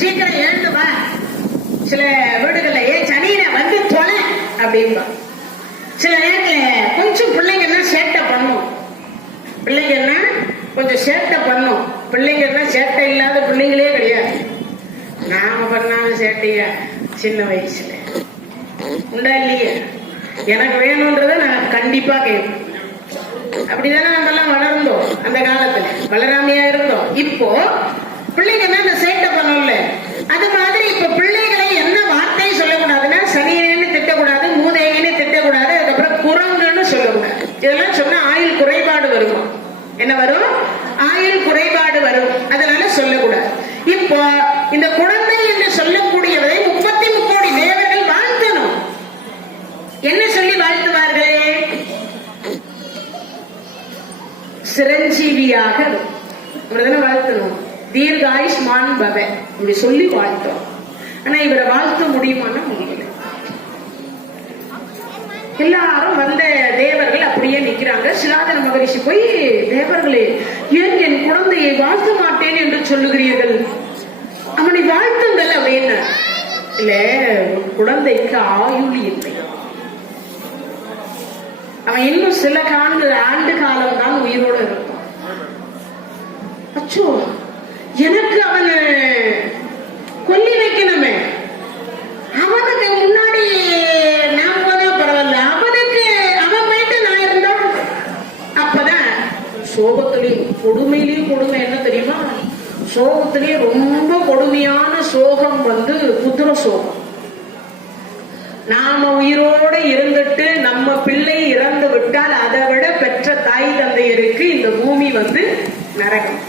சீக்கிரம் எழுந்து வா. சில வீடுகள்ல சனியில வந்து தொலை அப்படின்பா. சில நேரத்துல கொஞ்சம் பிள்ளைங்கன்னா சேட்டை பண்ணும். பிள்ளைங்கன்னா கொஞ்சம் சேட்டை பண்ணும். பிள்ளைங்கன்னா சேட்டை இல்லாத பிள்ளைங்களே கிடையாது. நாம பண்ணாலும் சேட்டையா சின்ன வயசுல உண்டா இல்லையா? எனக்கு வேணும்ன்றத நான் கண்டிப்பா கேட்பேன். அப்படிதானே நம்ம எல்லாம் வளர்ந்தோம். அந்த காலத்துல வளராமையா இருந்தோம். இப்போ பிள்ளைங்கன்னா அந்த சேட்டை பண்ணல. அது மாதிரி இப்ப பிள்ளைகளை என்ன வார்த்தை சொல்லக்கூடாதுன்னா சனியேன்னு திட்டக்கூடாது, மூதையன்னு திட்டக்கூடாது, அதுக்கப்புறம் குரங்குன்னு சொல்லக்கூடாது. இதெல்லாம் சொன்னா ஆயுள் குறைபாடு வருமா? என்ன வரும்? ஆயுள் குறைபாடு வரும். அதனால சொல்லக்கூடாது. இப்போ இந்த குழந்தை என்று சொல்லக்கூடியவரை 33 தேவர்கள் வாழ்த்தணும். என்ன சொல்லி வாழ்த்துவார்களே? சிரஞ்சீவியாக வாழ்த்தணும். தீர்காயுஷ்மான் பவ இப்படி சொல்லி வாழ்த்தோம். ஆனா இவரை வாழ்த்த முடியுமான்னா முடியல. எல்லாரும் வந்த தேவர்கள் அப்படியே நிக்கிறாங்க. சிலாதன மகரிஷி போய், தேவர்களே, ஏன் என் குழந்தையை வாழ்த்த மாட்டேன் என்று சொல்லுகிறீர்கள்? அவனை வாழ்த்துங்கள் அப்படின்னு. இல்ல, குழந்தைக்கு ஆயுள் இல்லை. அவன் இன்னும் சில ஆண்டு காலம் தான் உயிரோடு இருப்பான். அச்சோ, எனக்கு அவனை கொல்லி வைக்கணுமே. அவனுக்கு முன்னாடி நான் போனா பரவாயில்ல, அவனுக்கு அவன் போயிட்டு நான் இருந்தா. அப்பதான் சோகத்திலையும் கொடுமையிலையும் கொடுமை என்ன தெரியுமா? சோகத்திலேயே ரொம்ப கொடுமையான சோகம் வந்து புத்திர சோகம். நாம உயிரோட இருந்துட்டு நம்ம பிள்ளை இறந்து விட்டால் அதை விட பெற்ற தாய் தந்தையருக்கு இந்த பூமி வந்து நரகம்.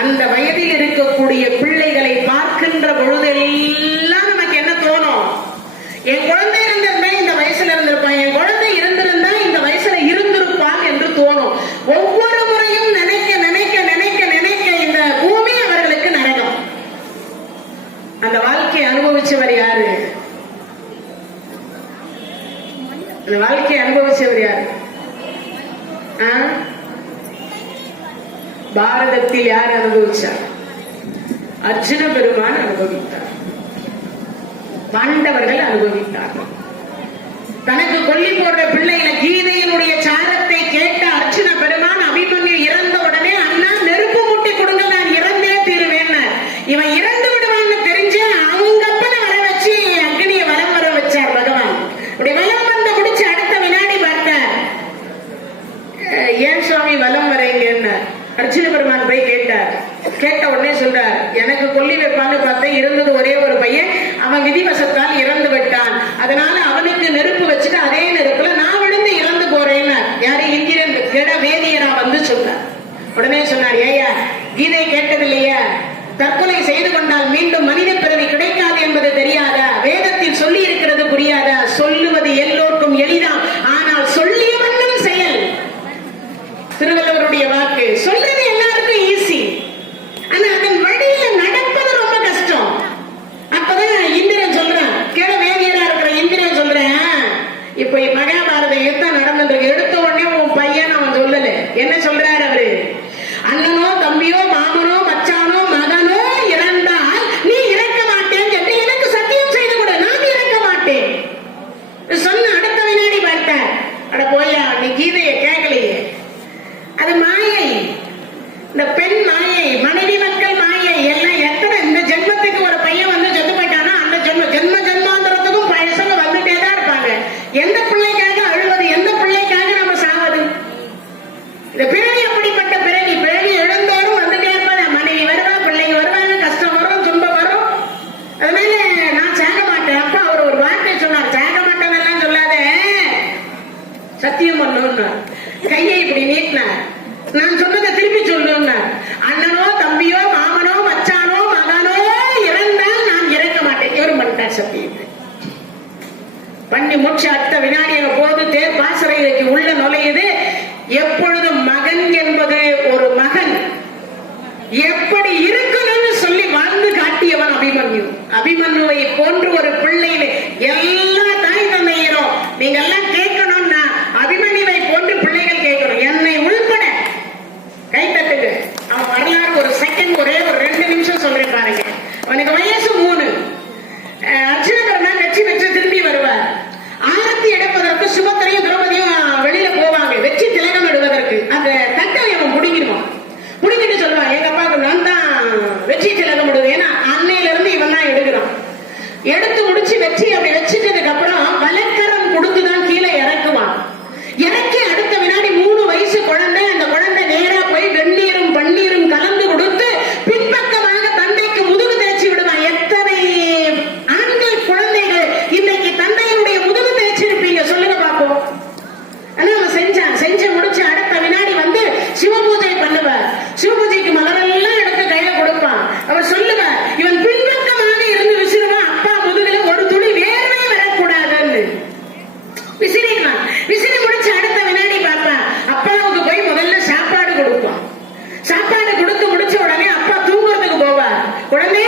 அந்த வயதில் இருக்கக்கூடிய பிள்ளைகளை பார்க்கின்ற பொழுதெல்லாம் நமக்கு என்ன தோணும்? என் குழந்தை இருந்திருந்தா இந்த வயசுல இருந்திருப்பான், என் குழந்தை இருந்திருந்தா இந்த வயசுல இருந்திருப்பான் என்று தோணும். ஒவ்வொரு முறையும் நினைக்க நினைக்க நினைக்க நினைக்க இந்த பூமி அவர்களுக்கு நரகம். அந்த வாழ்க்கையை அனுபவிச்சவர் யாரு? அந்த வாழ்க்கையை அனுபவிச்சவர் யாரு? பாரதத்தில் யார் அனுபவிச்சார்? அர்ஜுன பெருமான் அனுபவித்தார். பாண்டவர்கள் அனுபவித்தார்கள். தனக்கு கொல்லி போடுற பிள்ளைகளை கீதையினுடைய சாரத்தை கேட்ட அர்ஜுன பெருமான் அபிமன்யு இறந்த உடனே, அண்ணா நெருப்பு மூட்டி கொடுங்க, நான் இறந்தே தீருவேன். இவன் இறந்து விடுவான்னு தெரிஞ்சு அவங்க அப்பனை வர வச்சு அக்னியை வலம் வர வச்சார் பகவான். அப்படி வலம் வந்து முடிச்சு அடுத்த வினாடி பார்த்தார். ஏன் சுவாமி வலம் வரீங்கன்னு அர்ஜுன பெருமான் போய் கேட்டார். கேட்ட உடனே சொல்றார், எனக்கு கொல்லி வைப்பான்னு பார்த்தேன், இருந்தது ஒரே ஒரு பையன், அவன் விதிவசத்தால் இறந்து விட்டான். அதனால அவனுக்கு நெருப்பு வச்சுட்டு அதே நெருப்புல நான் விழுந்து இறந்து போறேன்னு யாரு? இங்கிரன் கிட வேதியரா வந்து சொன்னார். உடனே சொன்னார், ஏயா கீதை கேட்டது இல்லையா? தற்கொலை செய்து கொண்டால் மீண்டும் மனித பிறவி கிடைக்காது என்பது தெரியாதா? வேதத்தில் சொல்லி இருக்கிறது புரியாதா? சொல்லுவது எல்லோருக்கும் எளிதான், ஆனால் சொல்லிய வண்ணம் செயல். திருவள்ளுவருடைய வாக்கு. சொல்றது எல்லாருக்கும் ஈஸி, ஆனா அதன் வழியில நடப்பது ரொம்ப கஷ்டம். அப்பதான் இந்திரன் சொல்றான், கேட வேதியரா இருக்கிற இந்திரன் சொல்றேன், இப்ப மகாபாரத யுத்தம் நடந்துருக்கு. எடுத்த உடனே உன் பையன் அவன் சொல்லல. என்ன சொல்றாரு அவரு? அண்ணனோ தம்பியோ மாமனோ மச்சானோ மகனோ இறந்தால் நீ இறக்க மாட்டேன்னு சொல்லி எனக்கு சத்தியம் செய்து கொடு, நான் இறக்க மாட்டேன் சொன்ன அடுத்த வினாடி பார்த்தார். அட போயா, நீ கீதையை கேட்கலையே. அது மாயை. இந்த பெண் மாயை, மனைவி மக்கள் மாயை எல்லாம். எத்தனை இந்த ஜென்மத்துக்கு ஒரு பையன் வந்து செத்து போயிட்டானா அந்த ஜென்மாந்தரத்துக்கும் பழசங்க வந்துட்டே தான் இருப்பாங்க. எந்த பிள்ளைக்காக அழுவது? எந்த பிள்ளைக்காக நம்ம சாவது? இந்த பிறவி அப்படிப்பட்ட பிறவி. பிறவி எழுந்தோறும் வந்துட்டே இருப்பாங்க. மனைவி வருவா, பிள்ளைங்க வருவாங்க, கஷ்டம் வரும், துன்பம் வரும். அதனால நான் சாக மாட்டேன். அப்ப அவர் ஒரு வார்த்தை சொன்னார், சாக மாட்டேன்னு எல்லாம் சொல்லாத, சத்தியம் பண்ணணும்னா கையை இப்படி நீட்டினார். நான் சொன்னதை திருப்பி சொல்லணும்னார். அண்ணனோ தம்பியோ மாமனோ மச்சானோ மகனோ இறந்தால் நான் இறக்க மாட்டேன். இவரும் பண்ணிட்டார் சத்தியம். பண்ணி முடிச்சு அடுத்த வினாடி போது தேர் பாசறைக்கு உள்ள நுழையுது. எப்பொழுதும் மகன் என்பது ஒரு மகன் எப்படி இருக்கணும்னு சொல்லி வாழ்ந்து காட்டியவன் அபிமன்யு. அபிமன்யுவை போன்று ஒரு பிள்ளை எல்லா தாய் தந்தையரும் நீங்க எல்லாம் கேட்கணும்னா அபிமன்யுவை போன்று பிள்ளைகள் கேட்கணும். என்னை உள்பட கை தட்டுங்க. அவன் வரலாறு ஒரு செகண்ட், ஒரே ஒரு 2 நிமிஷம் சொல்றேன் பாருங்க. எடுத்து முடிச்சு வச்சு அப்படி வச்சுட்டதுக்கு அப்புறம் வலக்கரம் கொடுத்துதான் கீழே இறக்குவான். இறக்கி அடுத்த வினாடி 3 வயசு குழந்தை, அந்த குழந்தை நேரா போய் வெந்நீரும் பன்னீரும் கலந்து கொடுத்து பின்பக்கமாக தந்தைக்கு முதுகு தேய்ச்சி விடுவான். எத்தனை ஆண்கள் குழந்தைகள் இன்னைக்கு தந்தையினுடைய முதுகு தேய்ச்சிருப்பீங்க சொல்லுங்க பாப்போம். ஆனா அவன் செஞ்சு முடிச்சு அடுத்த வினாடி வந்து சிவபூஜை பண்ணுவார். சிவபூஜைக்கு மலரெல்லாம் எடுத்து கையில கொடுப்பான். அவர் சொல்லுவார், இவன் பின்பக்கமாக இருந்து விசிறுவான், அப்பா முதுகுல ஒரு துளி வேர்வை வரக்கூடாதுன்னு விசிறிடுவான். விசிறி முடிச்சு அடுத்த வினாடி பார்ப்பான், அப்பாவுக்கு போய் முதல்ல சாப்பாடு கொடுப்பான். சாப்பாடு கொடுத்து முடிச்ச உடனே அப்பா தூங்குறதுக்கு போவார். உடனே